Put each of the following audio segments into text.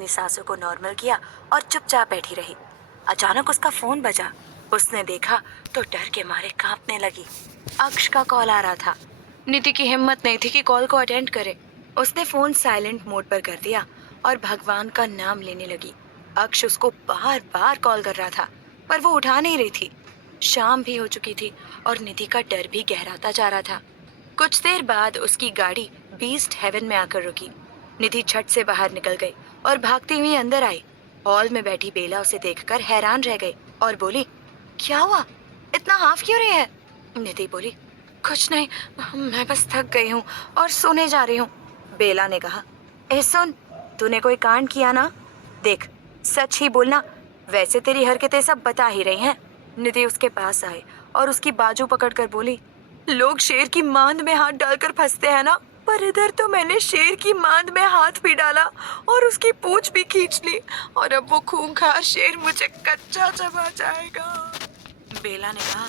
अपनी सांसों को नॉर्मल किया और चुपचाप बैठी रही। अचानक उसका फोन बजा। उसने देखा तो डर के मारे कांपने लगी। अक्ष का कॉल आ रहा था। निधि की हिम्मत नहीं थी कि कॉल को अटेंड करे। उसने फोन साइलेंट मोड पर कर दिया और भगवान का नाम लेने लगी। अक्ष उसको बार बार कॉल कर रहा था, पर वो उठा नहीं रही थी। शाम भी हो चुकी थी और निधि का डर भी गहराता जा रहा था। कुछ देर बाद उसकी गाड़ी बीस्ट हेवन में आकर रुकी। निधि झट से बाहर निकल गई और भागती हुई अंदर आई। हॉल में बैठी बेला उसे देखकर हैरान रह गई और बोली, क्या हुआ? इतना हाफ क्यों रही है? निधि बोली, कुछ नहीं, मैं बस थक गई हूँ और सोने जा रही हूँ। बेला ने कहा, ए सुन, तूने कोई कांड किया ना? देख, सच ही बोलना, वैसे तेरी हरकतें सब बता ही रही हैं। निधि उसके पास आई और उसकी बाजू पकड़कर बोली, लोग शेर की मांद में हाथ डालकर फंसते हैं ना, पर इधर तो मैंने शेर की मांद में हाथ भी डाला और उसकी पूंछ भी खींच ली और अब वो खूंखार शेर मुझे कच्चा चबा जाएगा। बेला ने कहा,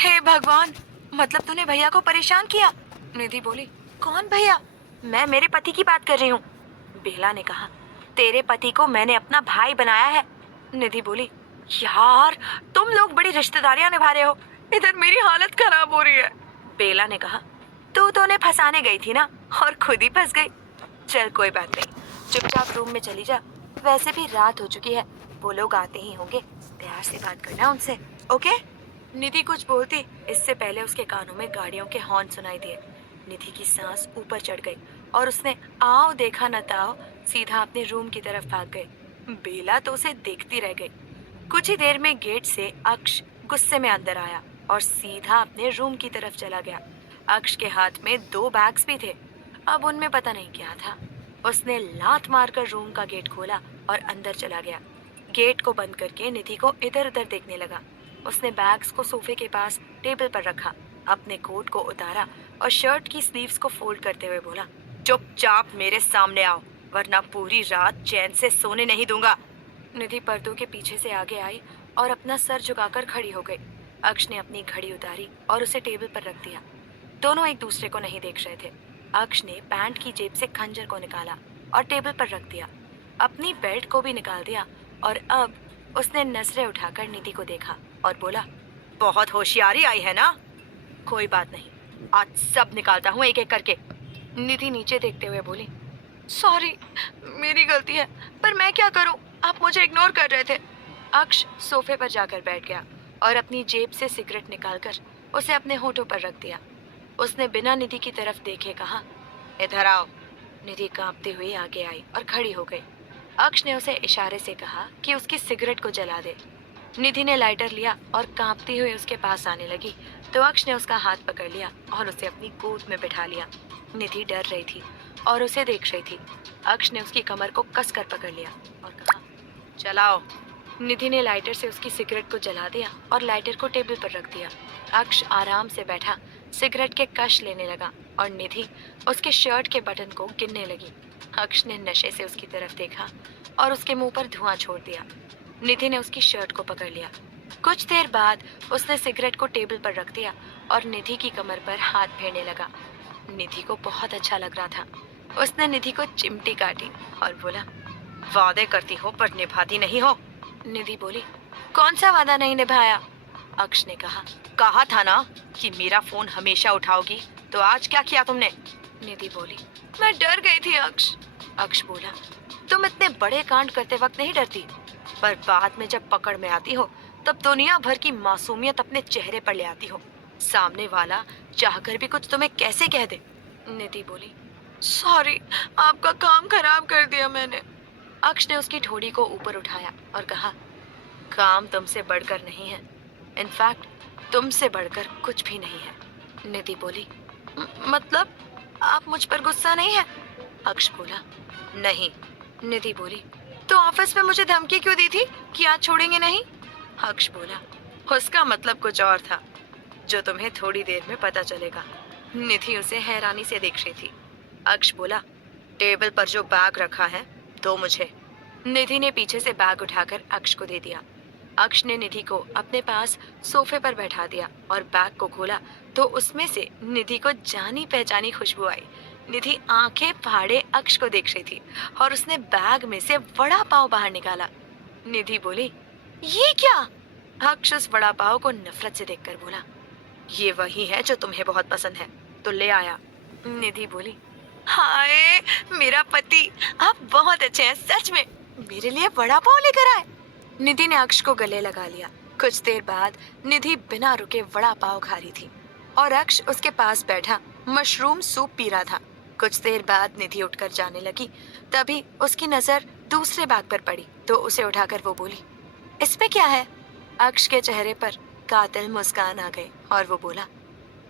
हे भगवान, मतलब तूने भैया को परेशान किया? निधि बोली, कौन भैया? मैं मेरे पति की बात कर रही हूँ। बेला ने कहा, तेरे पति को मैंने अपना भाई बनाया है। निधि बोली, यार, तुम लोग बड़ी रिश्तेदारियां निभा रहे हो, इधर मेरी हालत खराब हो रही है। बेला ने कहा, तू तो उन्हें फंसाने गई थी ना, और खुद ही फंस गई। चल कोई बात नहीं, चुपचाप रूम में चली जा। वैसे भी रात हो चुकी है, वो लोग आते ही होंगे, प्यार से बात करना उनसे, ओके? निधि कुछ बोलती इससे पहले उसके कानों में गाड़ियों के हॉर्न सुनाई दिए। निधि की सांस ऊपर चढ़ गई और उसने आओ देखा न ताओ सीधा अपने रूम की तरफ भाग गई। बेला तो उसे देखती रह गई। कुछ ही देर में गेट से अक्ष गुस्से में अंदर आया और सीधा अपने रूम की तरफ चला गया। अक्ष के हाथ में 2 बैग्स भी थे, अब उनमें पता नहीं क्या था। उसने लात मारकर रूम का गेट खोला और अंदर चला गया। गेट को बंद करके निधि को इधर उधर देखने लगा। उसने बैग्स को सोफे के पास टेबल पर रखा, अपने कोट को उतारा और शर्ट की स्लीव्स को फोल्ड करते हुए बोला, चुपचाप मेरे सामने आओ, वरना पूरी रात चैन से सोने नहीं दूंगा। निधि पर्दों के पीछे से आगे आई और अपना सर झुकाकर खड़ी हो गई। अक्ष ने अपनी घड़ी उतारी और उसे टेबल पर रख दिया। दोनों एक दूसरे को नहीं देख रहे थे। अक्ष ने पैंट की जेब से खंजर को निकाला और टेबल पर रख दिया। अपनी बेल्ट को भी निकाल दिया और अब उसने नजरें उठाकर निधि को देखा और बोला, बहुत होशियारी आई है ना? कोई बात नहीं, आज सब निकालता हूँ एक एक करके। निधि नीचे देखते हुए बोली, सॉरी, मेरी गलती है, पर मैं क्या करूँ, आप मुझे इग्नोर कर रहे थे। अक्ष सोफे पर जाकर बैठ गया और अपनी जेब से सिगरेट निकालकर उसे अपने होठों पर रख दिया। उसने बिना निधि की तरफ देखे कहा, इधर आओ। निधि कांपती हुई आगे आई और खड़ी हो गई। अक्ष ने उसे इशारे से कहा कि उसकी सिगरेट को जला दे। निधि ने लाइटर लिया और कांपती हुई उसके पास आने लगी तो अक्ष ने उसका हाथ पकड़ लिया और उसे अपनी गोद में बिठा लिया। निधि डर रही थी और उसे देख रही थी। अक्ष ने उसकी कमर को कसकर पकड़ लिया और कहा, चलाओ। निधि ने लाइटर से उसकी सिगरेट को जला दिया और लाइटर को टेबल पर रख दिया। अक्ष आराम से बैठा सिगरेट के कश लेने लगा और निधि उसके शर्ट के बटन को गिनने लगी। अक्ष ने नशे से उसकी तरफ देखा और उसके मुंह पर धुआं छोड़ दिया। निधि ने उसकी शर्ट को पकड़ लिया। कुछ देर बाद उसने सिगरेट को टेबल पर रख दिया और निधि की कमर पर हाथ फेरने लगा। निधि को बहुत अच्छा लग रहा था। उसने निधि को चिमटी काटी और बोला, वादे करती हो पर निभाती नहीं हो। निधि बोली, कौन सा वादा नहीं निभाया? अक्ष ने कहा था ना कि मेरा फोन हमेशा उठाओगी, तो आज क्या किया तुमने? निधि बोली, मैं डर गई थी अक्ष। अक्ष बोला, तुम इतने बड़े कांड करते वक्त नहीं डरती, पर बाद में जब पकड़ में आती हो तब दुनिया भर की मासूमियत अपने चेहरे पर ले आती हो। सामने वाला चाहकर भी कुछ तुम्हें कैसे कह दे। निधि बोली, सॉरी, आपका काम खराब कर दिया मैंने। अक्ष ने उसकी ठोड़ी को ऊपर उठाया और कहा, काम तुमसे बढ़कर नहीं है, इनफैक्ट तुमसे बढ़कर कुछ भी नहीं है। निधि बोली, मतलब आप मुझ पर गुस्सा नहीं है? अक्ष बोला, नहीं। निधि बोली, तो ऑफिस में मुझे धमकी क्यों दी थी कि आज छोड़ेंगे नहीं? अक्ष बोला, उसका मतलब कुछ और था, जो तुम्हें थोड़ी देर में पता चलेगा। निधि उसे हैरानी से देख रही थी। अक्ष बोला, टेबल पर जो बैग रखा है दो मुझे। निधि ने पीछे से बैग उठाकर अक्ष को दे दिया। अक्ष ने निधि को अपने पास सोफे पर बैठा दिया और बैग को खोला तो उसमें से निधि को जानी पहचानी खुशबू आई। निधि आंखें फाड़े अक्ष को देख रही थी और उसने बैग में से वड़ा पाव बाहर निकाला। निधि बोली, ये क्या? अक्ष उस वड़ा पाव को नफरत से देखकर बोला, ये वही है जो तुम्हें बहुत पसंद है, तो ले आया। निधि बोली, हाय मेरा पति, आप बहुत अच्छे हैं सच में, मेरे लिए वड़ा पाव लेकर आए। निधि ने अक्ष को गले लगा लिया। कुछ देर बाद निधि बिना रुके वड़ा पाव खा रही थी और अक्ष उसके पास बैठा मशरूम सूप पी रहा था। कुछ देर बाद निधि उठकर जाने लगी, तभी उसकी नजर दूसरे बैग पर पड़ी तो उसे उठाकर वो बोली, इसमें क्या है? अक्ष के चेहरे पर कातिल मुस्कान आ गई और वो बोला,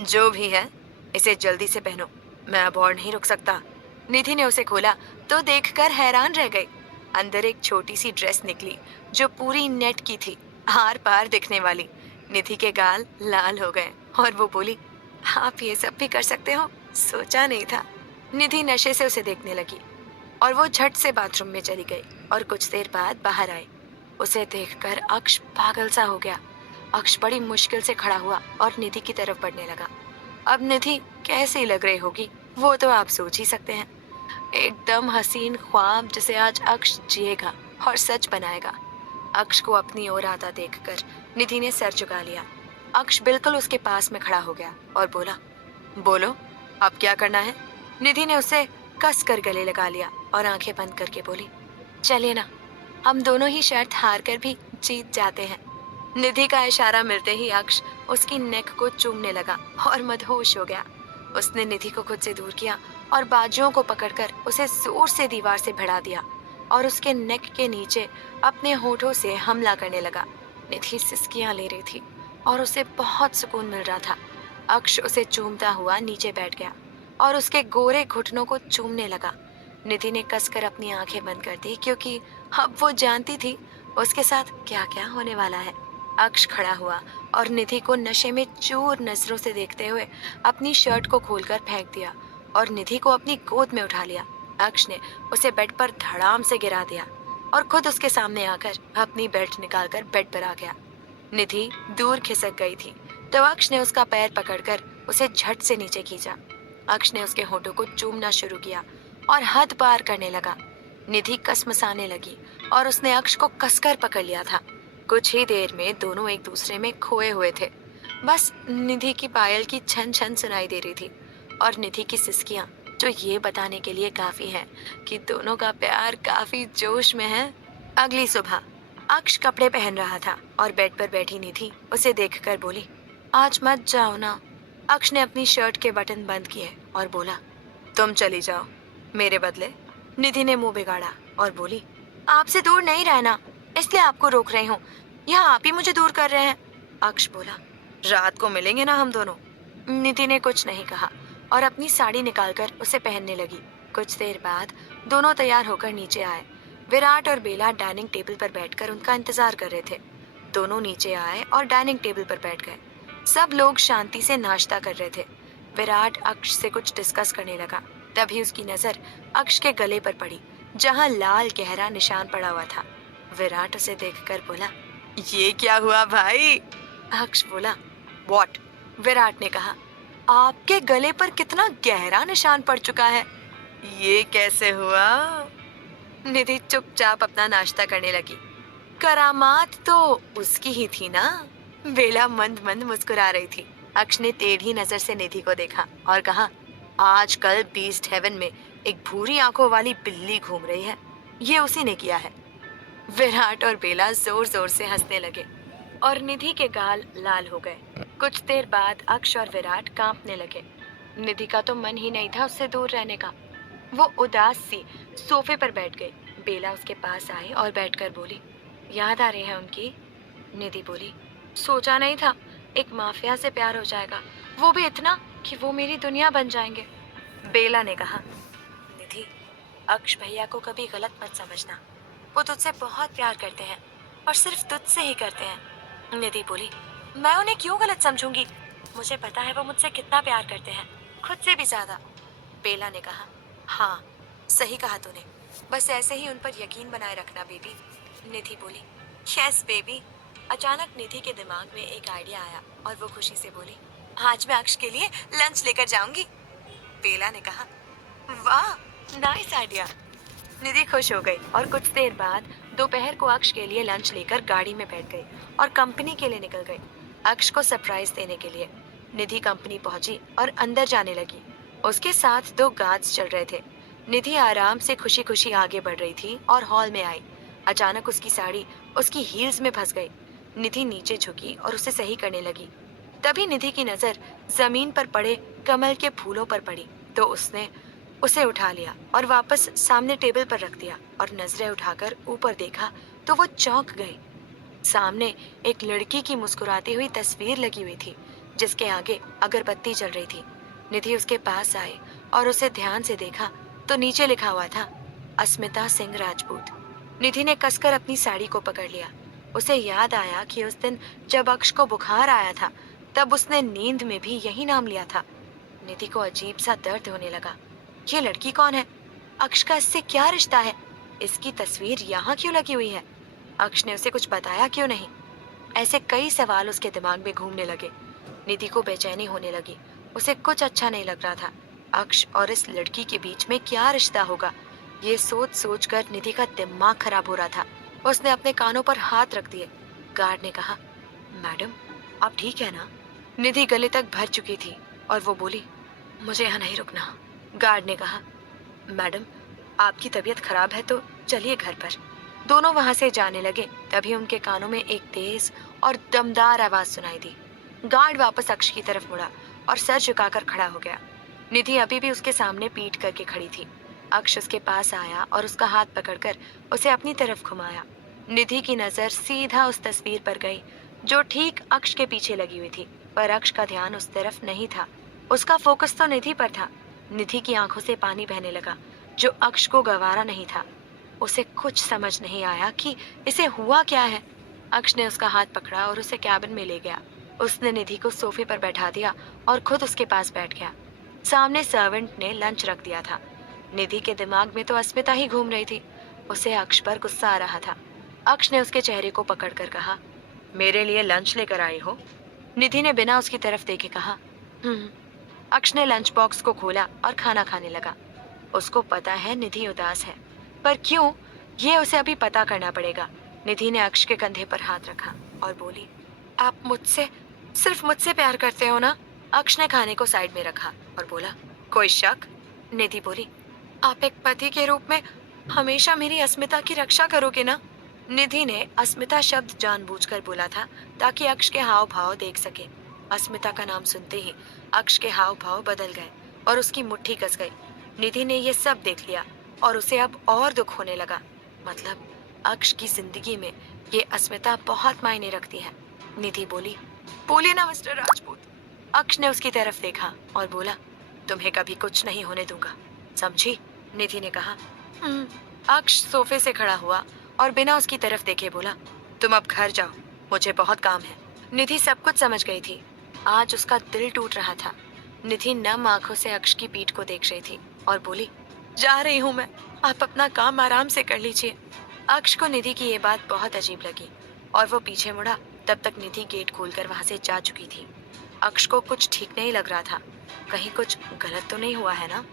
जो भी है इसे जल्दी से पहनो, मैं अब और नहीं रुक सकता। निधि ने उसे खोला तो देखकर हैरान रह गई। अंदर एक छोटी सी ड्रेस निकली जो पूरी नेट की थी, आर पार दिखने वाली। निधि के गाल लाल हो गए और वो बोली, आप ये सब भी कर सकते हो, सोचा नहीं था। निधि नशे से उसे देखने लगी और वो झट से बाथरूम में चली गई और कुछ देर बाद बाहर आई। उसे देखकर अक्ष पागल सा हो गया। अक्ष बड़ी मुश्किल से खड़ा हुआ और निधि की तरफ बढ़ने लगा। अब निधि कैसी लग रही होगी वो तो आप सोच ही सकते हैं। एकदम हसीन ख्वाब जिसे आज अक्ष जिएगा और सच बनाएगा। अक्ष को अपनी ओर आता देखकर निधि ने सर झुका लिया। अक्ष बिल्कुल उसके पास में खड़ा हो गया और बोला, बोलो अब क्या करना है? निधि ने उसे कस कर गले लगा लिया और आंखें बंद करके बोली, चलिए ना, हम दोनों ही शर्त हार कर भी जीत जाते हैं। निधि का इशारा मिलते ही अक्ष उसकी नेक को चूमने लगा और मदहोश हो गया। उसने निधि को खुद से दूर किया और बाजुओं को पकड़कर उसे जोर से दीवार से भिड़ा दिया और उसके नेक के नीचे अपने होठों से हमला करने लगा। निधि सिसकियां ले रही थी और उसे बहुत सुकून मिल रहा था। अक्ष उसे चूमता हुआ नीचे बैठ गया और उसके गोरे घुटनों को चूमने लगा। निधि ने कसकर अपनी आंखें बंद कर दी क्योंकि अब वो जानती थी उसके साथ क्या क्या होने वाला है। अक्ष खड़ा हुआ और निधि को नशे में चूर नजरों से देखते हुए अपनी शर्ट को खोलकर फेंक दिया और निधि को अपनी गोद में उठा लिया। अक्ष ने उसे बेड पर धड़ाम से गिरा दिया और खुद उसके सामने आकर अपनी बेल्ट निकालकर बेड पर आ गया। निधि दूर खिसक गई थी तो अक्ष ने उसका पैर पकड़कर उसे झट से नीचे खींचा। अक्ष ने उसके होठों को चूमना शुरू किया और हद पार करने लगा। निधि कसमसाने लगी और उसने अक्ष को कसकर पकड़ लिया था। कुछ ही देर में दोनों एक दूसरे में खोए हुए थे। बस निधि की पायल की छन छन सुनाई दे रही थी और निधि की सिसकियां जो ये बताने के लिए काफी हैं कि दोनों का प्यार काफी जोश में है। अगली सुबह अक्ष कपड़े पहन रहा था और बेड पर बैठी निधि उसे देखकर बोली, आज मत जाओ ना। अक्ष ने अपनी शर्ट के बटन बंद किए और बोला, तुम चली जाओ मेरे बदले। निधि ने मुंह बिगाड़ा और बोली, आपसे दूर नहीं रहना इसलिए आपको रोक रही हूँ, यहाँ आप ही मुझे दूर कर रहे हैं। अक्ष बोला, रात को मिलेंगे ना हम दोनों। निधि ने कुछ नहीं कहा और अपनी साड़ी निकालकर उसे पहनने लगी। कुछ देर बाद दोनों तैयार होकर नीचे आए। विराट और बेला डाइनिंग टेबल पर बैठकर उनका इंतजार कर रहे थे। दोनों नीचे आए और डाइनिंग टेबल पर बैठ गए। सब लोग शांति से नाश्ता कर रहे थे। विराट अक्ष से कुछ डिस्कस करने लगा, तभी उसकी नजर अक्ष के गले पर पड़ी जहां लाल गहरा निशान पड़ा हुआ था। विराट उसे देखकर बोला, ये क्या हुआ भाई? अक्ष बोला, व्हाट? विराट ने कहा, आपके गले पर कितना गहरा निशान पड़ चुका है। ये कैसे हुआ? निधि चुपचाप अपना नाश्ता करने लगी। करामात तो उसकी ही थी ना। बेला मंद मंद मुस्कुरा रही थी। अक्ष ने टेढ़ी नजर से निधि को देखा और कहा, आजकल बीस्ट हेवन में एक भूरी आंखों वाली बिल्ली घूम रही है, ये उसी ने किया है। विराट और बेला जोर जोर से हंसने लगे और निधि के गाल लाल हो गए। कुछ देर बाद अक्ष और विराट कांपने लगे। निधि का तो मन ही नहीं था उससे दूर रहने का। वो उदास सी सोफे पर बैठ गई। बेला उसके पास आई और बैठकर बोली, याद आ रही है उनकी? निधि बोली, सोचा नहीं था एक माफिया से प्यार हो जाएगा, वो भी इतना कि वो मेरी दुनिया बन जाएंगे। बेला ने कहा, निधि, अक्ष भैया को कभी गलत मत समझना, वो तुझसे बहुत प्यार करते हैं और सिर्फ तुझसे ही करते हैं। निधि बोली, मैं उन्हें क्यों गलत समझूंगी, मुझे पता है वो मुझसे कितना प्यार करते हैं, खुद से भी ज्यादा। बेला ने कहा, हाँ सही कहा तूने, बस ऐसे ही उन पर यकीन बनाए रखना बेबी। निधि बोली, यस बेबी। अचानक निधि के दिमाग में एक आइडिया आया और वो खुशी से बोली, आज मैं अक्ष के लिए लंच लेकर जाऊंगी। बेला ने कहा, वाह, नाइस आइडिया। निधि खुश हो गई और कुछ देर बाद दोपहर को अक्ष के लिए लंच लेकर गाड़ी में बैठ गई और कंपनी के लिए निकल गई, अक्ष को सरप्राइज देने के लिए। निधि कंपनी पहुंची और अंदर जाने लगी। उसके साथ दो गार्ड्स चल रहे थे। निधि आराम से खुशी खुशी आगे बढ़ रही थी और हॉल में आई। अचानक उसकी साड़ी उसकी हील्स में फंस गई। निधि नीचे झुकी और उसे सही करने लगी। तभी निधि की नजर जमीन पर पड़े कमल के फूलों पर पड़ी, तो उसने उसे उठा लिया और वापस सामने टेबल पर रख दिया और नजरें उठाकर ऊपर देखा तो वो चौंक गई। सामने एक लड़की की मुस्कुराती हुई तस्वीर लगी हुई थी, जिसके आगे अगरबत्ती जल रही थी। निधि उसके पास आई और उसे ध्यान से देखा तो नीचे लिखा हुआ था, अस्मिता सिंह राजपूत। निधि ने कसकर अपनी साड़ी को पकड़ लिया। उसे याद आया कि उस दिन जब अक्ष को बुखार आया था, तब उसने नींद में भी यही नाम लिया था। निधि को अजीब सा दर्द होने लगा। ये लड़की कौन है? अक्ष का इससे क्या रिश्ता है? इसकी तस्वीर यहाँ क्यों लगी हुई है? अक्ष ने उसे कुछ बताया क्यों नहीं? ऐसे कई सवाल उसके दिमाग में घूमने लगे। निधि को बेचैनी होने लगी। उसे कुछ अच्छा नहीं लग रहा था। अक्ष और इस लड़की के बीच में क्या रिश्ता होगा, ये सोच सोच कर निधि का दिमाग खराब हो रहा था। उसने अपने कानों पर हाथ रख दिए। गार्ड ने कहा, मैडम, आप ठीक है ना? निधि गले तक भर चुकी थी और वो बोली, मुझे यहाँ नहीं रुकना। गार्ड ने कहा, मैडम, आपकी तबीयत खराब है तो चलिए घर पर। दोनों वहां से जाने लगे। तभी उनके कानों में एक तेज और दमदार आवाज सुनाई दी। गार्ड वापस अक्ष की तरफ मुड़ा और सर झुकाकर खड़ा हो गया। निधि अभी भी उसके सामने पीठ करके खड़ी थी। अक्ष उसके पास आया और उसका हाथ पकड़कर उसे अपनी तरफ घुमाया। निधि की नजर सीधा उस तस्वीर पर गई जो ठीक अक्ष के पीछे लगी हुई थी, पर अक्ष का ध्यान उस तरफ नहीं था। उसका फोकस तो निधि पर था। निधि की आंखों से पानी बहने लगा, जो अक्ष को गवारा नहीं था। उसे कुछ समझ नहीं आया कि इसे हुआ क्या है। अक्ष ने उसका हाथ पकड़ा और उसे कैबिन में ले गया। उसने निधि को सोफे पर बैठा दिया और खुद उसके पास बैठ गया। सामने सर्वेंट ने लंच रख दिया था। निधि के दिमाग में तो अस्मिता ही घूम रही थी। उसे अक्ष पर गुस्सा आ रहा था। अक्ष ने उसके चेहरे को पकड़कर कहा, मेरे लिए लंच लेकर आई हो? निधि ने बिना उसकी तरफ देखे कहा, हम्म। अक्ष ने लंच बॉक्स को खोला और खाना खाने लगा। उसको पता है निधि उदास है, पर क्यों, ये उसे अभी पता करना पड़ेगा। निधि ने अक्ष के कंधे पर हाथ रखा और बोली, आप मुझसे, सिर्फ मुझसे प्यार करते हो ना? अक्ष ने खाने को साइड में रखा और बोला, कोई शक? निधि बोली, आप एक पति के रूप में हमेशा मेरी अस्मिता की रक्षा करोगे ना? निधि ने अस्मिता शब्द जानबूझकर बोला था ताकि अक्ष के हाव भाव देख सके। अस्मिता का नाम सुनते ही अक्ष के हाव भाव बदल गए और उसकी मुट्ठी कस गई। निधि ने ये सब देख लिया और उसे अब और दुख होने लगा। मतलब अक्ष की जिंदगी में ये अस्मिता बहुत मायने रखती है। निधि बोली, बोलिए ना मिस्टर राजपूत। अक्ष ने उसकी तरफ देखा और बोला, तुम्हें कभी कुछ नहीं होने दूंगा, समझी? निधि ने कहा, अक्ष सोफे से खड़ा हुआ और बिना उसकी तरफ देखे बोला, तुम अब घर जाओ, मुझे बहुत काम है। निधि सब कुछ समझ गई थी। आज उसका दिल टूट रहा था। निधि नम आंखों से अक्ष की पीठ को देख रही थी और बोली, जा रही हूँ मैं, आप अपना काम आराम से कर लीजिए। अक्ष को निधि की ये बात बहुत अजीब लगी और वो पीछे मुड़ा। तब तक निधि गेट खोलकर वहां से जा चुकी थी। अक्ष को कुछ ठीक नहीं लग रहा था। कहीं कुछ गलत तो नहीं हुआ है ना?